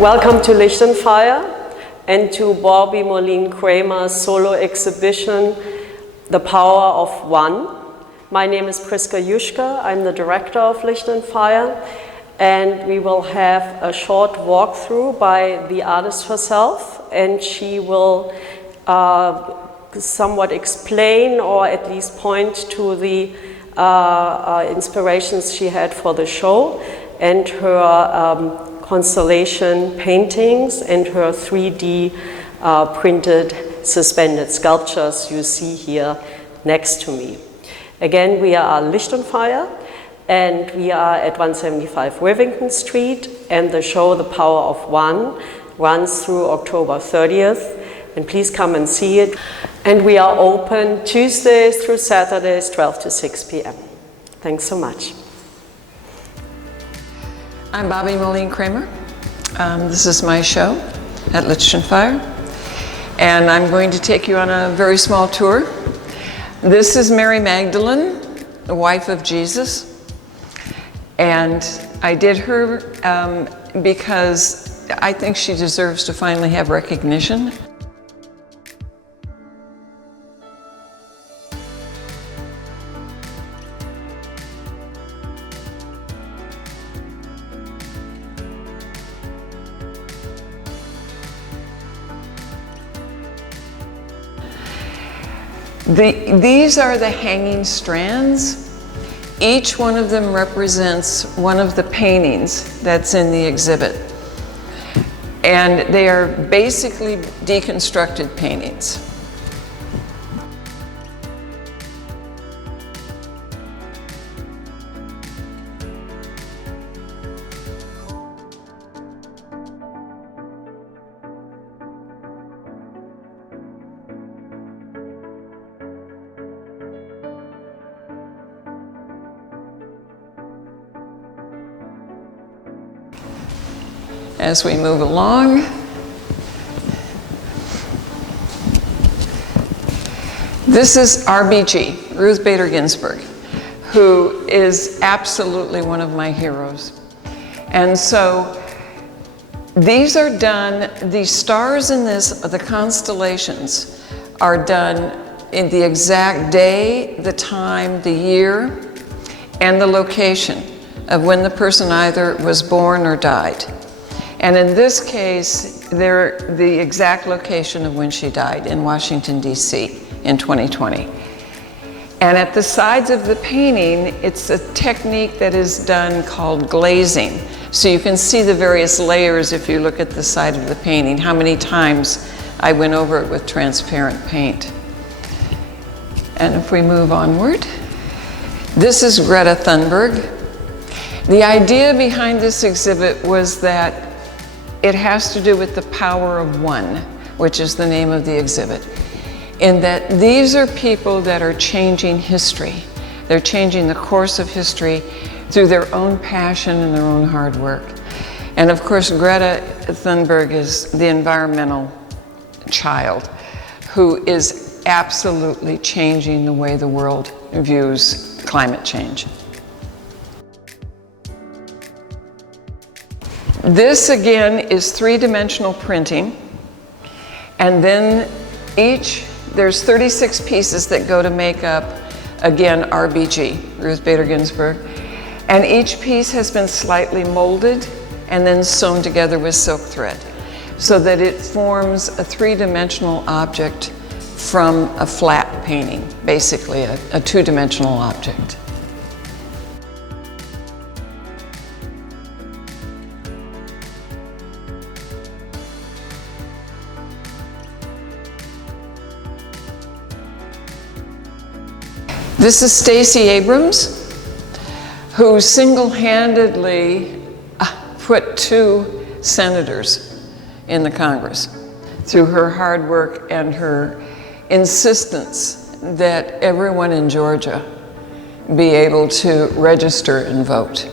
Welcome to Lichtundfire and to Bobbie Moline-Kramer's solo exhibition, The Power of One. My name is Priska Juschke. I'm the director of Lichtundfire, and we will have a short walkthrough by the artist herself, and she will somewhat explain or at least point to the inspirations she had for the show and her constellation paintings and her 3D printed suspended sculptures you see here next to me. Again, we are Lichtundfire, and we are at 175 Rivington Street, and the show The Power of One runs through October 30th, and please come and see it. And we are open Tuesdays through Saturdays, 12 to 6 p.m. Thanks so much. I'm Bobbie Moline-Kramer. This is my show at Lichtundfire, and I'm going to take you on a very small tour. This is Mary Magdalene, the wife of Jesus, and I did her because I think she deserves to finally have recognition. These are the hanging strands. Each one of them represents one of the paintings that's in the exhibit. And they are basically deconstructed paintings. As we move along, this is RBG, Ruth Bader Ginsburg, who is absolutely one of my heroes. And so these are done, the stars in this, the constellations, are done in the exact day, the time, the year, and the location of when the person either was born or died. And in this case, they're the exact location of when she died in Washington, D.C. in 2020. And at the sides of the painting, it's a technique that is done called glazing. So you can see the various layers if you look at the side of the painting, how many times I went over it with transparent paint. And if we move onward, this is Greta Thunberg. The idea behind this exhibit was that it has to do with the power of one, which is the name of the exhibit, in that these are people that are changing history. They're changing the course of history through their own passion and their own hard work. And of course, Greta Thunberg is the environmental child who is absolutely changing the way the world views climate change. This again is three-dimensional printing, and then there's 36 pieces that go to make up, again, RBG, Ruth Bader Ginsburg, and each piece has been slightly molded and then sewn together with silk thread so that it forms a three-dimensional object from a flat painting, basically a two-dimensional object. This is Stacey Abrams, who single-handedly put 2 senators in the Congress through her hard work and her insistence that everyone in Georgia be able to register and vote.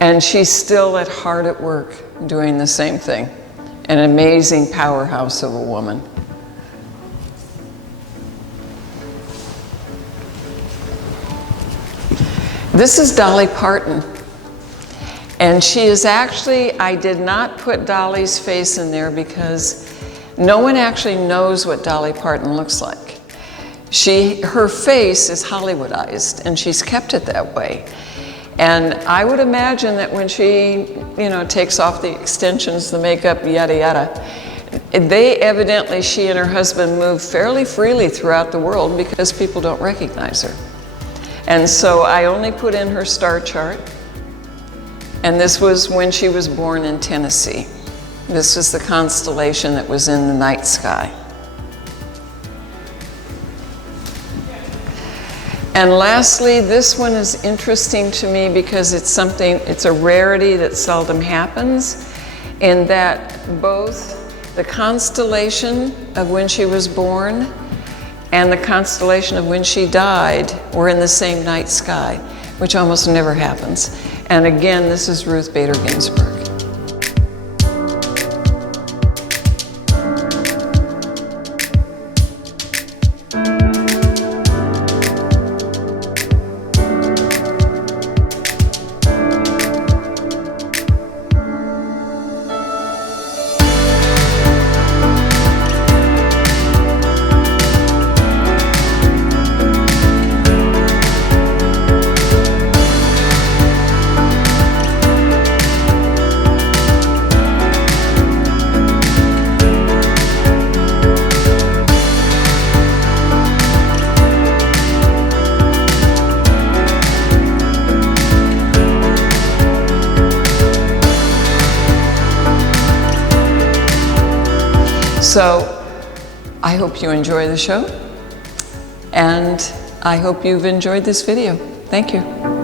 And she's still at hard at work doing the same thing. An amazing powerhouse of a woman. This is Dolly Parton. And she is actually, I did not put Dolly's face in there because no one actually knows what Dolly Parton looks like. Her face is Hollywoodized, and she's kept it that way. And I would imagine that when she, takes off the extensions, the makeup, yada, yada, she and her husband move fairly freely throughout the world because people don't recognize her. And so I only put in her star chart. And this was when she was born in Tennessee. This was the constellation that was in the night sky. And lastly, this one is interesting to me because it's a rarity that seldom happens, in that both the constellation of when she was born and the constellation of when she died were in the same night sky, which almost never happens. And again, this is Ruth Bader Ginsburg. So I hope you enjoy the show, and I hope you've enjoyed this video. Thank you.